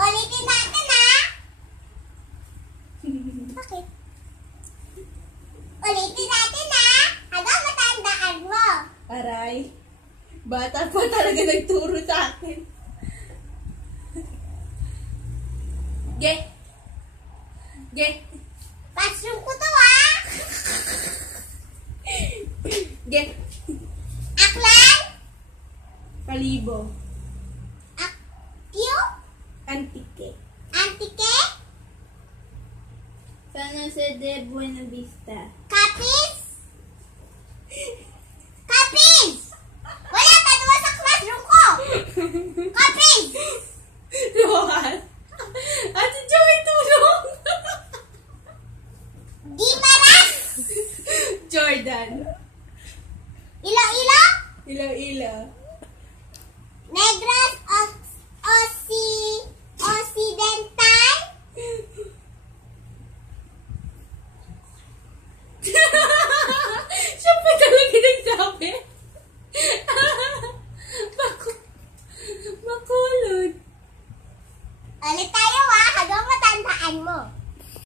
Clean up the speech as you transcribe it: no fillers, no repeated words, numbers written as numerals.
Ulitin natin, ha? Bakit? Ulitin natin, ha? Hanggang matandaan mo. Aray. Bata pa talaga nagturo sa akin. Ge. Ge. Classroom ko to, ha? Ge. Aklan? Kalibo. Akyo? Antike. Antike? San Jose de Buena Vista. Kapis?